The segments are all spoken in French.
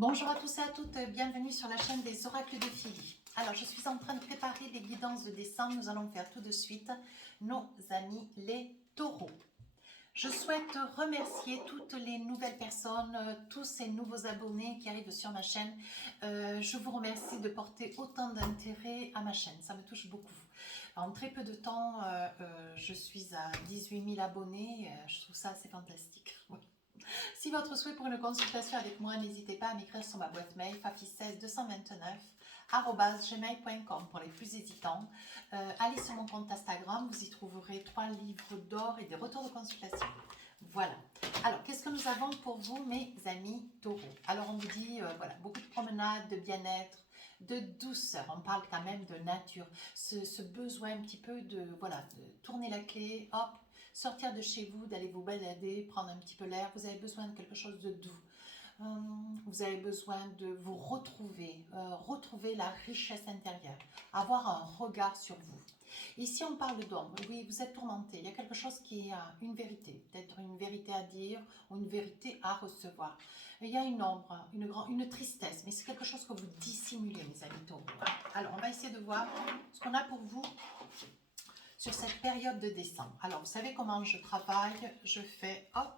Bonjour à tous et à toutes, bienvenue sur la chaîne des oracles de Philly. Alors, je suis en train de préparer les guidances de décembre. Nous allons faire tout de suite nos amis les taureaux. Je souhaite remercier toutes les nouvelles personnes, tous ces nouveaux abonnés qui arrivent sur ma chaîne. Je vous remercie de porter autant d'intérêt à ma chaîne, ça me touche beaucoup. En très peu de temps, je suis à 18 000 abonnés, je trouve ça assez fantastique. Si votre souhait pour une consultation avec moi, n'hésitez pas à m'écrire sur ma boîte mail fafi16 229@gmail.com pour les plus hésitants. Allez sur mon compte Instagram, vous y trouverez 3 livres d'or et des retours de consultation. Voilà. Alors, qu'est-ce que nous avons pour vous, mes amis taureaux? Alors, on vous dit, voilà, beaucoup de promenades, de bien-être, de douceur. On parle quand même de nature. Ce besoin un petit peu de, voilà, de tourner la clé, hop, sortir de chez vous, d'aller vous balader, prendre un petit peu l'air. Vous avez besoin de quelque chose de doux. Vous avez besoin de vous retrouver, retrouver la richesse intérieure, avoir un regard sur vous. Ici, on parle d'ombre. Oui, vous êtes tourmenté. Il y a quelque chose qui est une vérité, peut-être une vérité à dire ou une vérité à recevoir. Il y a une ombre, une tristesse, mais c'est quelque chose que vous dissimulez, mes amis taureaux. Alors, on va essayer de voir ce qu'on a pour vous sur cette période de décembre. Alors, vous savez comment je travaille. Je fais, hop,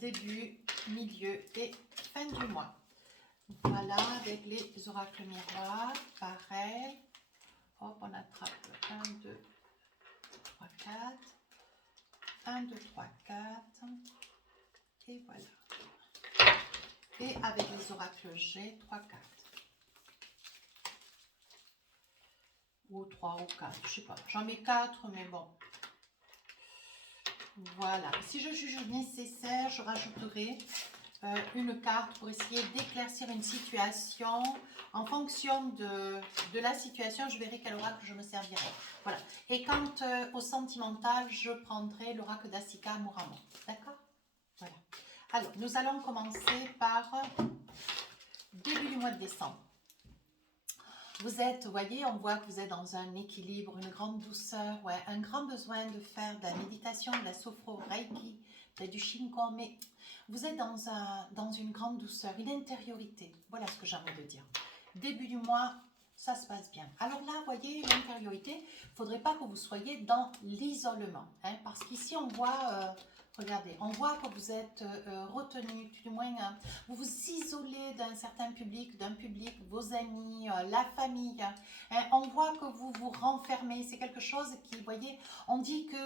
début, milieu et fin du mois. Voilà, avec les oracles miroirs, pareil. Hop, on attrape 1, 2, 3, 4. 1, 2, 3, 4. Et voilà. Et avec les oracles G, 3, 4. Ou 3 ou 4, je sais pas. J'en mets 4, mais bon. Voilà. Si je juge nécessaire, je rajouterai une carte pour essayer d'éclaircir une situation. En fonction de la situation, je verrai quel oracle je me servirai. Voilà. Et quant au sentimental, je prendrai l'oracle d'Asika Murano. D'accord? Voilà. Alors, nous allons commencer par début du mois de décembre. Vous êtes, vous voyez, on voit que vous êtes dans un équilibre, une grande douceur, ouais, un grand besoin de faire de la méditation, de la sophro-reiki, du shingon, mais vous êtes dans une grande douceur, une intériorité. Voilà ce que j'ai envie de dire. Début du mois, ça se passe bien. Alors là, vous voyez, l'intériorité, il ne faudrait pas que vous soyez dans l'isolement, hein, parce qu'ici, on voit... regardez, on voit que vous êtes retenu, du moins vous vous isolez d'un certain public, vos amis, la famille. Hein, on voit que vous vous renfermez. C'est quelque chose qui, vous voyez, on dit que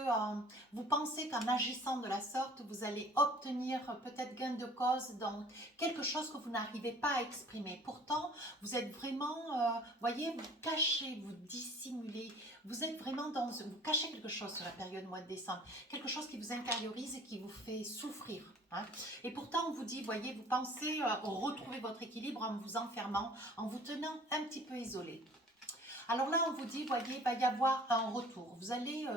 vous pensez qu'en agissant de la sorte, vous allez obtenir peut-être gain de cause dans quelque chose que vous n'arrivez pas à exprimer. Pourtant, vous êtes vraiment, vous voyez, vous cachez, vous dissimulez. Vous êtes vraiment dans, vous cachez quelque chose sur la période mois de décembre. Quelque chose qui vous intériorise et qui vous fait souffrir. Hein. Et pourtant, on vous dit, voyez, vous pensez retrouver votre équilibre en vous enfermant, en vous tenant un petit peu isolé. Alors là, on vous dit, voyez, il va y avoir un retour. Vous allez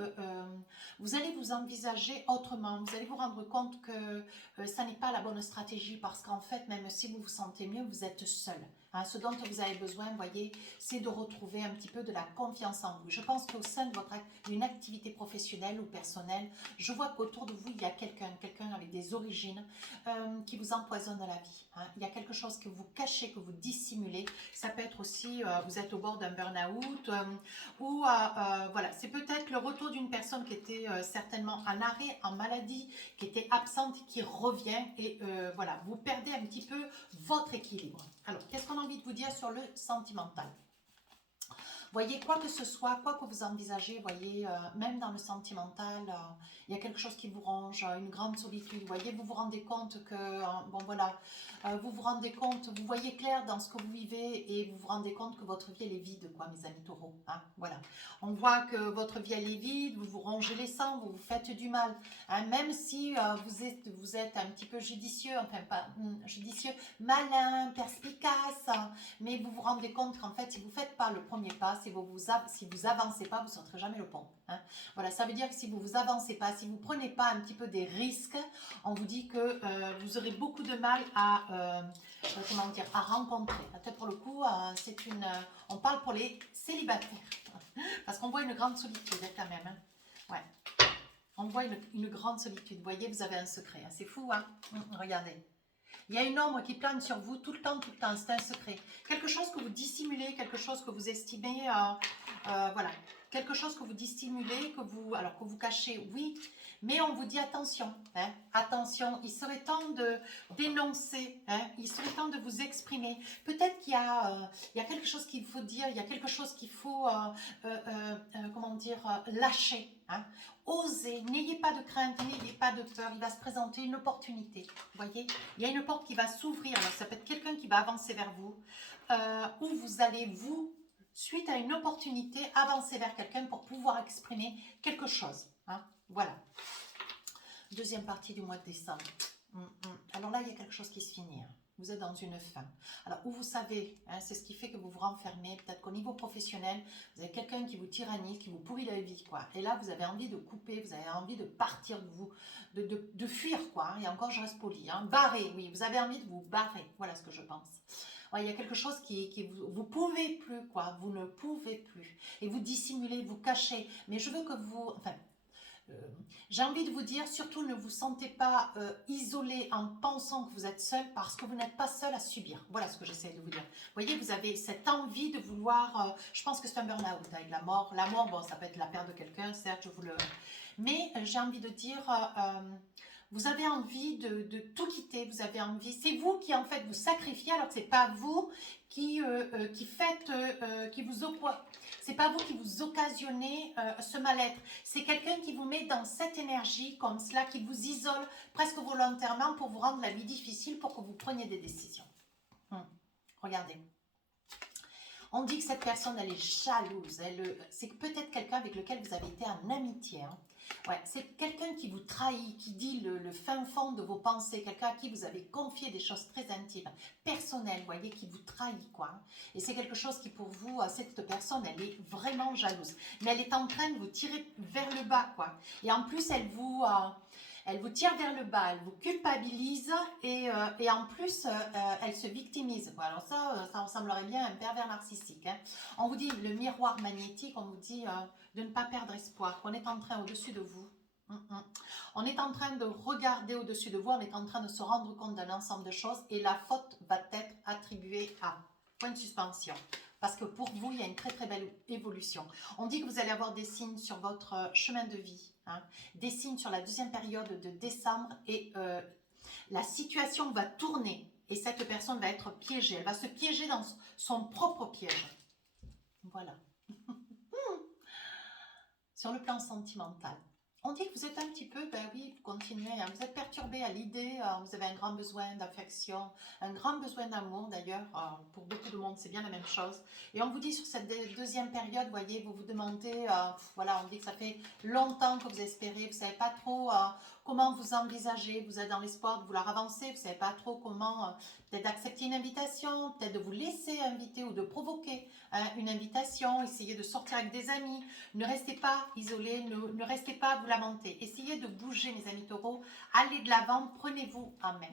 vous envisager autrement. Vous allez vous rendre compte que ça n'est pas la bonne stratégie parce qu'en fait, même si vous vous sentez mieux, vous êtes seul. Hein, ce dont vous avez besoin, voyez, c'est de retrouver un petit peu de la confiance en vous. Je pense qu'au sein de votre activité professionnelle ou personnelle, je vois qu'autour de vous, il y a quelqu'un avec des origines qui vous empoisonne la vie. Hein. Il y a quelque chose que vous cachez, que vous dissimulez. Ça peut être aussi, vous êtes au bord d'un burn-out ou voilà, c'est peut-être le retour d'une personne qui était certainement en arrêt, en maladie, qui était absente, qui revient et voilà, vous perdez un petit peu votre équilibre. Alors, qu'est-ce qu'on a envie de vous dire sur le sentimental? Voyez, quoi que ce soit, quoi que vous envisagez, voyez, même dans le sentimental, il y a quelque chose qui vous ronge, une grande solitude. Voyez, vous vous rendez compte que, bon voilà, vous vous rendez compte, vous voyez clair dans ce que vous vivez et vous vous rendez compte que votre vie elle est vide, quoi, mes amis taureaux. Hein, voilà. On voit que votre vie elle est vide, vous vous rongez les sangs, vous vous faites du mal. Hein, même si vous êtes un petit peu judicieux, enfin pas judicieux, malin, perspicace, hein, mais vous vous rendez compte qu'en fait, si vous ne faites pas le premier pas, si vous avancez pas, vous ne sauterez jamais le pont. Hein. Voilà, ça veut dire que si vous avancez pas, si vous prenez pas un petit peu des risques, on vous dit que vous aurez beaucoup de mal à comment dire, à rencontrer. Peut-être pour le coup, on parle pour les célibataires, parce qu'on voit une grande solitude quand même. Hein. Ouais. On voit une grande solitude. Vous voyez, vous avez un secret. Hein. C'est fou, hein. Regardez. Il y a une ombre qui plane sur vous tout le temps, c'est un secret. Quelque chose que vous dissimulez, quelque chose que vous estimez, voilà. Quelque chose que vous dissimulez, alors que vous cachez, oui, mais on vous dit attention, hein, attention, il serait temps de dénoncer, hein, il serait temps de vous exprimer. Peut-être il y a quelque chose qu'il faut dire, il y a quelque chose qu'il faut, comment dire, lâcher, hein. Osez, n'ayez pas de crainte, n'ayez pas de peur, il va se présenter une opportunité, vous voyez, il y a une porte qui va s'ouvrir, alors ça peut être quelqu'un qui va avancer vers vous, ou vous allez, suite à une opportunité, avancer vers quelqu'un pour pouvoir exprimer quelque chose, hein. Voilà. Deuxième partie du mois de décembre. Alors là, il y a quelque chose qui se finit, hein. Vous êtes dans une fin. Alors, où vous savez, hein, c'est ce qui fait que vous vous renfermez. Peut-être qu'au niveau professionnel, vous avez quelqu'un qui vous tyrannise, qui vous pourrit la vie, quoi. Et là, vous avez envie de couper, vous avez envie de partir de vous, de fuir, quoi. Et encore, je reste poli, hein. Barrer, oui, vous avez envie de vous barrer. Voilà ce que je pense. Ouais, il y a quelque chose qui vous pouvez plus, quoi. Vous ne pouvez plus. Et vous dissimulez, vous cachez. Mais je veux que vous... Enfin, j'ai envie de vous dire, surtout ne vous sentez pas isolé en pensant que vous êtes seul, parce que vous n'êtes pas seul à subir. Voilà ce que j'essaie de vous dire. Vous voyez, vous avez cette envie de vouloir, je pense que c'est un burn-out avec la mort. La mort, bon, ça peut être la perte de quelqu'un, certes, je vous le... Mais j'ai envie de dire, vous avez envie de tout quitter, vous avez envie, c'est vous qui en fait vous sacrifiez, alors que c'est pas vous qui faites, c'est pas vous qui vous occasionnez ce mal-être, c'est quelqu'un qui vous met dans cette énergie comme cela, qui vous isole presque volontairement pour vous rendre la vie difficile, pour que vous preniez des décisions. Regardez. On dit que cette personne, elle est jalouse, c'est peut-être quelqu'un avec lequel vous avez été en amitié, hein. Ouais, c'est quelqu'un qui vous trahit, qui dit le fin fond de vos pensées, quelqu'un à qui vous avez confié des choses très intimes, personnelles, vous voyez, qui vous trahit, quoi. Et c'est quelque chose qui, pour vous, cette personne, elle est vraiment jalouse. Mais elle est en train de vous tirer vers le bas, quoi. Et en plus, elle vous tire vers le bas, elle vous culpabilise et en plus, elle se victimise. Quoi. Alors ça ressemblerait bien à un pervers narcissique, hein. On vous dit le miroir magnétique, on vous dit de ne pas perdre espoir, qu'on est en train au-dessus de vous. On est en train de regarder au-dessus de vous, on est en train de se rendre compte d'un ensemble de choses et la faute va être attribuée à point de suspension. Parce que pour vous, il y a une très très belle évolution. On dit que vous allez avoir des signes sur votre chemin de vie, hein, des signes sur la deuxième période de décembre et la situation va tourner et cette personne va être piégée. Elle va se piéger dans son propre piège. Voilà. Sur le plan sentimental. On dit que vous êtes un petit peu, ben oui, vous continuez, hein, vous êtes perturbé à l'idée, vous avez un grand besoin d'affection, un grand besoin d'amour d'ailleurs, pour beaucoup de monde c'est bien la même chose. Et on vous dit sur cette deuxième période, vous voyez, vous vous demandez, voilà, on dit que ça fait longtemps que vous espérez, vous ne savez pas trop comment vous envisagez, vous êtes dans l'espoir de vouloir avancer, vous ne savez pas trop comment, peut-être d'accepter une invitation, peut-être de vous laisser inviter ou de provoquer une invitation, essayer de sortir avec des amis. Ne restez pas isolés, ne restez pas à vous lamenter. Essayez de bouger, mes amis taureaux. Allez de l'avant, prenez-vous en main.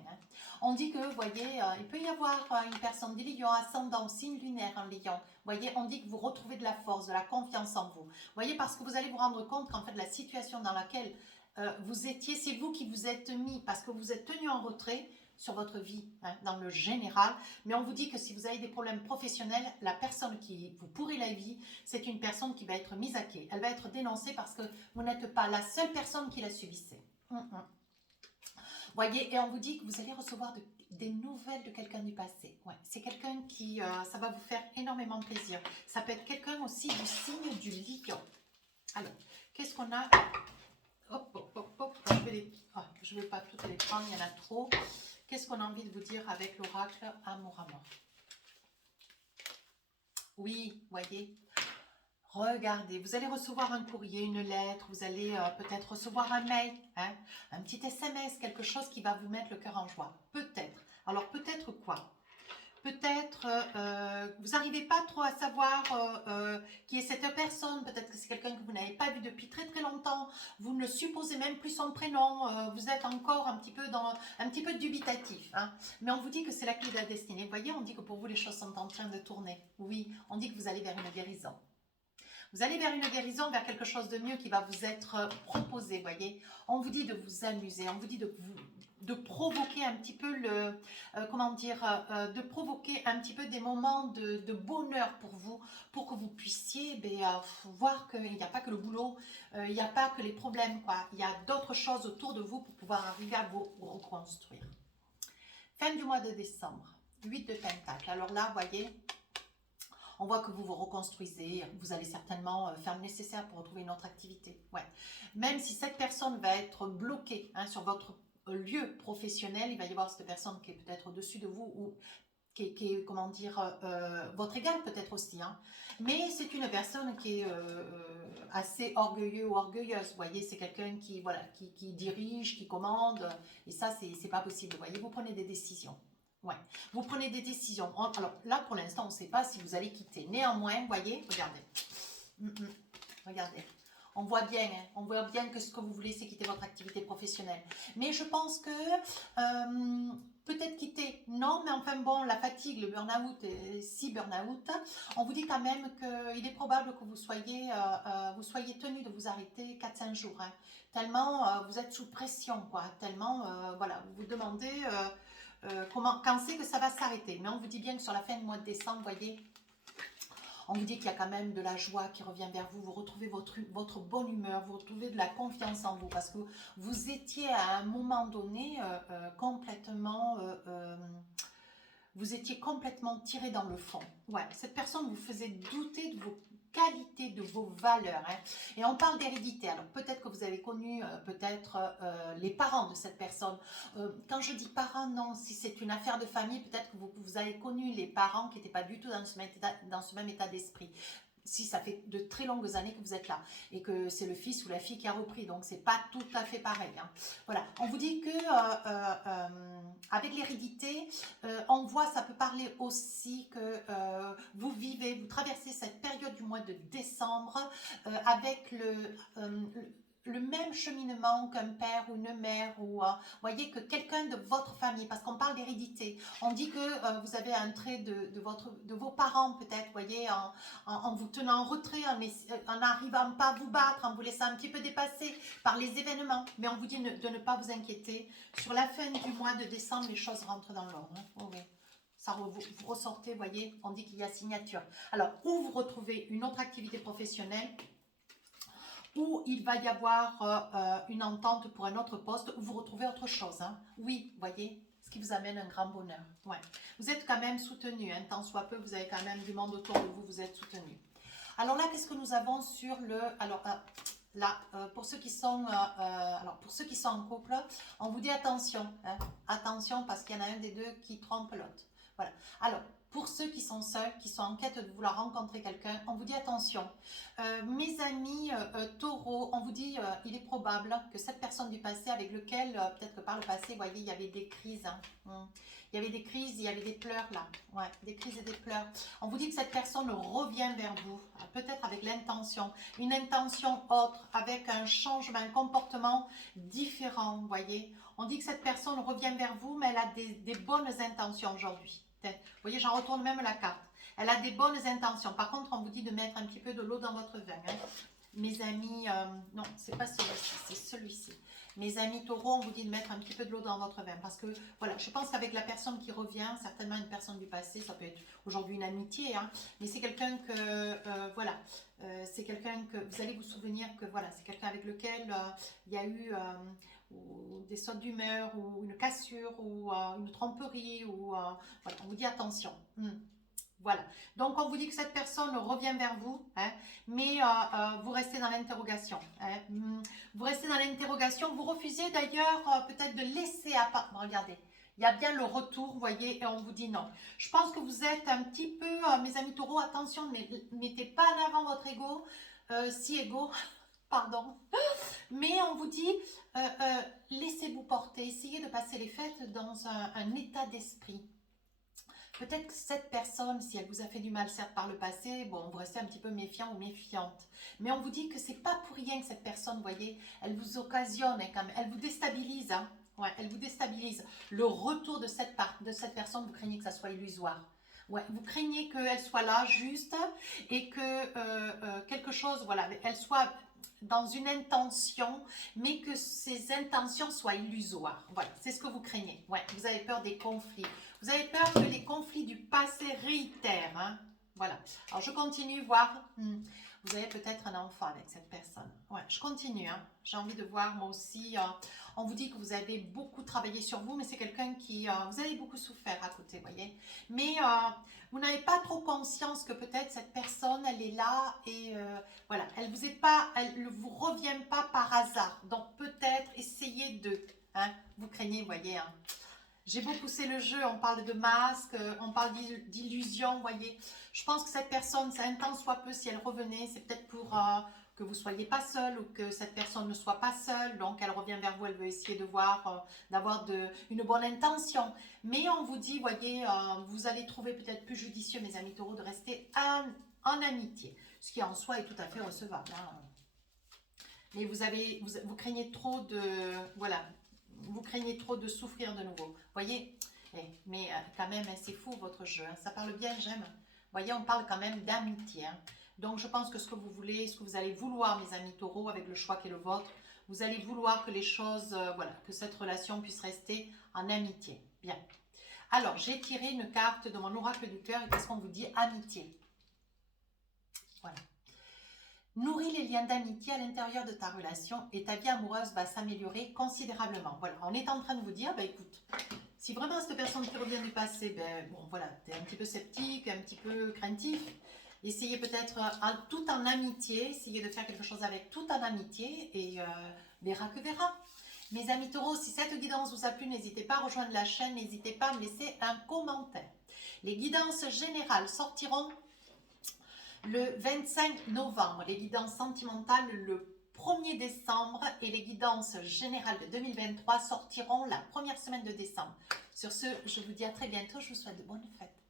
On dit que, vous voyez, il peut y avoir une personne des lions, ascendant, signe lunaire en lion. Vous voyez, on dit que vous retrouvez de la force, de la confiance en vous. Vous voyez, parce que vous allez vous rendre compte qu'en fait, la situation dans laquelle vous étiez, c'est vous qui vous êtes mis, parce que vous êtes tenu en retrait sur votre vie, hein, dans le général, mais on vous dit que si vous avez des problèmes professionnels, la personne qui vous pourrit la vie, c'est une personne qui va être mise à quai. Elle va être dénoncée parce que vous n'êtes pas la seule personne qui la subissait. Voyez, et on vous dit que vous allez recevoir des nouvelles de quelqu'un du passé. Ouais, c'est quelqu'un qui, ça va vous faire énormément plaisir. Ça peut être quelqu'un aussi du signe du lion. Alors, qu'est-ce qu'on a? Hop, hop, hop, hop. Je ne vais pas toutes les prendre, il y en a trop. Qu'est-ce qu'on a envie de vous dire avec l'oracle amour à mort? Oui, voyez, regardez, vous allez recevoir un courrier, une lettre, vous allez peut-être recevoir un mail, hein, un petit SMS, quelque chose qui va vous mettre le cœur en joie. Peut-être. Alors peut-être quoi? Peut-être vous n'arrivez pas trop à savoir qui est cette personne, peut-être que c'est quelqu'un que vous n'avez pas vu depuis très très longtemps, vous ne supposez même plus son prénom, vous êtes encore un petit peu dubitatif, hein. Mais on vous dit que c'est la clé de la destinée. Vous voyez, on dit que pour vous les choses sont en train de tourner. Oui, on dit que vous allez vers une guérison. Vous allez vers une guérison, vers quelque chose de mieux qui va vous être proposé, voyez. On vous dit de vous amuser, on vous dit de provoquer un petit peu le, comment dire, de provoquer un petit peu des moments de bonheur pour que vous puissiez voir qu'il n'y a pas que le boulot, il n'y a pas que les problèmes, quoi. Il y a d'autres choses autour de vous pour pouvoir arriver à vous reconstruire. Fin du mois de décembre, 8 de Pentacle. Alors là, vous voyez, on voit que vous vous reconstruisez, vous allez certainement faire le nécessaire pour retrouver une autre activité. Ouais. Même si cette personne va être bloquée sur votre lieu professionnel, il va y avoir cette personne qui est peut-être au-dessus de vous ou qui est comment dire, votre égal peut-être aussi. Mais c'est une personne qui est assez orgueilleux ou orgueilleuse. Vous voyez, c'est quelqu'un qui, voilà, qui dirige, qui commande. Et ça, c'est pas possible. Vous voyez, vous prenez des décisions. Ouais, vous prenez des décisions. Alors là, pour l'instant, on ne sait pas si vous allez quitter. Néanmoins, vous voyez, regardez. Regardez. On voit bien que ce que vous voulez, c'est quitter votre activité professionnelle. Mais je pense que peut-être quitter, non, mais enfin bon, la fatigue, le burn-out, si burn-out, on vous dit quand même qu'il est probable que vous soyez tenu de vous arrêter 4-5 jours. Tellement vous êtes sous pression, quoi. Tellement, voilà, vous vous demandez quand c'est que ça va s'arrêter. Mais on vous dit bien que sur la fin du mois de décembre, vous voyez, on vous dit qu'il y a quand même de la joie qui revient vers vous, vous retrouvez votre bonne humeur, vous retrouvez de la confiance en vous, parce que vous étiez à un moment donné complètement... vous étiez complètement tiré dans le fond. Ouais, cette personne vous faisait douter de vos qualités, de vos valeurs. Et on parle d'hérédité. Alors peut-être que vous avez connu les parents de cette personne. Quand je dis parents, non, si c'est une affaire de famille, peut-être que vous avez connu les parents qui n'étaient pas du tout dans ce même état d'esprit. Si ça fait de très longues années que vous êtes là et que c'est le fils ou la fille qui a repris, donc c'est pas tout à fait pareil. Voilà, on vous dit que avec l'hérédité, on voit, ça peut parler aussi que vous traversez cette période du mois de décembre avec le même cheminement qu'un père ou une mère ou voyez que quelqu'un de votre famille, parce qu'on parle d'hérédité, on dit que vous avez un trait de vos parents peut-être, voyez, en vous tenant en retrait, en n'arrivant pas à vous battre, en vous laissant un petit peu dépasser par les événements, mais on vous dit de ne pas vous inquiéter. Sur la fin du mois de décembre, les choses rentrent dans l'ordre. Oh oui. Ça, vous ressortez, voyez, on dit qu'il y a signature. Alors, où vous retrouvez une autre activité professionnelle, où il va y avoir une entente pour un autre poste, où vous retrouvez autre chose. Oui, voyez, ce qui vous amène un grand bonheur. Ouais. Vous êtes quand même soutenu, tant soit peu, vous avez quand même du monde autour de vous, vous êtes soutenu. Alors là, qu'est-ce que nous avons sur le... Alors là, pour ceux qui sont en couple, on vous dit attention, attention parce qu'il y en a un des deux qui trompe l'autre. Voilà. Alors, pour ceux qui sont seuls, qui sont en quête de vouloir rencontrer quelqu'un, on vous dit attention. Mes amis taureaux, on vous dit il est probable que cette personne du passé avec lequel, peut-être que par le passé, vous voyez, il y avait des crises. Il y avait des crises, il y avait des pleurs là. Ouais, des crises et des pleurs. On vous dit que cette personne revient vers vous, peut-être avec l'intention, une intention autre, avec un changement, un comportement différent, vous voyez. On dit que cette personne revient vers vous, mais elle a des bonnes intentions aujourd'hui. Vous voyez, j'en retourne même la carte. Elle a des bonnes intentions. Par contre, on vous dit de mettre un petit peu de l'eau dans votre vin. Mes amis, non, c'est pas celui-ci, c'est celui-ci. Mes amis taureaux, on vous dit de mettre un petit peu de l'eau dans votre vin. Parce que, voilà, je pense qu'avec la personne qui revient, certainement une personne du passé, ça peut être aujourd'hui une amitié, mais c'est quelqu'un que, voilà, c'est quelqu'un que vous allez vous souvenir que, voilà, c'est quelqu'un avec lequel il y a eu... ou des sautes d'humeur, ou une cassure, ou une tromperie, ou voilà, on vous dit attention. Voilà, donc on vous dit que cette personne revient vers vous, mais vous restez dans l'interrogation. Vous restez dans l'interrogation, vous refusez d'ailleurs peut-être de laisser à part. Regardez, il y a bien le retour, vous voyez, et on vous dit non. Je pense que vous êtes un petit peu, mes amis taureaux, attention, ne mettez pas en avant votre ego, si ego, pardon. Mais on vous dit, laissez-vous porter, essayez de passer les fêtes dans un état d'esprit. Peut-être que cette personne, si elle vous a fait du mal, certes par le passé, bon, vous restez un petit peu méfiant ou méfiante. Mais on vous dit que c'est pas pour rien que cette personne, vous voyez, elle vous occasionne quand même, elle vous déstabilise. Ouais, elle vous déstabilise. Le retour de cette personne, vous craignez que ça soit illusoire. Ouais, vous craignez qu'elle soit là juste et que quelque chose, voilà, elle soit dans une intention, mais que ces intentions soient illusoires. Voilà, c'est ce que vous craignez. Ouais, vous avez peur des conflits. Vous avez peur que les conflits du passé réitèrent. Hein. Voilà. Alors, je continue voir. Vous avez peut-être un enfant avec cette personne. Ouais, je continue. Hein. J'ai envie de voir, moi aussi. On vous dit que vous avez beaucoup travaillé sur vous, mais c'est quelqu'un qui... vous avez beaucoup souffert à côté, vous voyez. Mais vous n'avez pas trop conscience que peut-être cette personne, elle est là et voilà, elle ne vous revient pas par hasard. Donc peut-être essayez de... Hein, vous craignez, vous voyez. Hein. J'ai beau pousser le jeu, on parle de masque, on parle d'illusion, vous voyez. Je pense que cette personne, ça un temps soit peu, si elle revenait, c'est peut-être pour que vous ne soyez pas seul ou que cette personne ne soit pas seule. Donc elle revient vers vous, elle veut essayer de voir, d'avoir une bonne intention. Mais on vous dit, voyez, vous allez trouver peut-être plus judicieux, mes amis taureaux, de rester en amitié. Ce qui en soi est tout à fait recevable. Hein. Mais vous craignez trop de... Voilà. Vous craignez trop de souffrir de nouveau. Voyez, mais quand même, c'est fou votre jeu. Hein. Ça parle bien, j'aime. Voyez, on parle quand même d'amitié. Hein. Donc, je pense que ce que vous voulez, ce que vous allez vouloir, mes amis taureaux, avec le choix qui est le vôtre, vous allez vouloir que les choses, voilà, que cette relation puisse rester en amitié. Bien. Alors, j'ai tiré une carte de mon oracle du cœur et qu'est-ce qu'on vous dit? Amitié. Voilà. Nourris les liens d'amitié à l'intérieur de ta relation et ta vie amoureuse va s'améliorer considérablement. Voilà, on est en train de vous dire, bah écoute, si vraiment cette personne qui revient du passé, ben bon voilà, tu es un petit peu sceptique, un petit peu craintif, essayez peut-être tout en amitié, essayez de faire quelque chose avec tout en amitié et verra que verra. Mes amis taureaux, si cette guidance vous a plu, n'hésitez pas à rejoindre la chaîne, n'hésitez pas à me laisser un commentaire. Les guidances générales sortiront le 25 novembre, les guidances sentimentales le 1er décembre et les guidances générales de 2023 sortiront la première semaine de décembre. Sur ce, je vous dis à très bientôt, je vous souhaite de bonnes fêtes.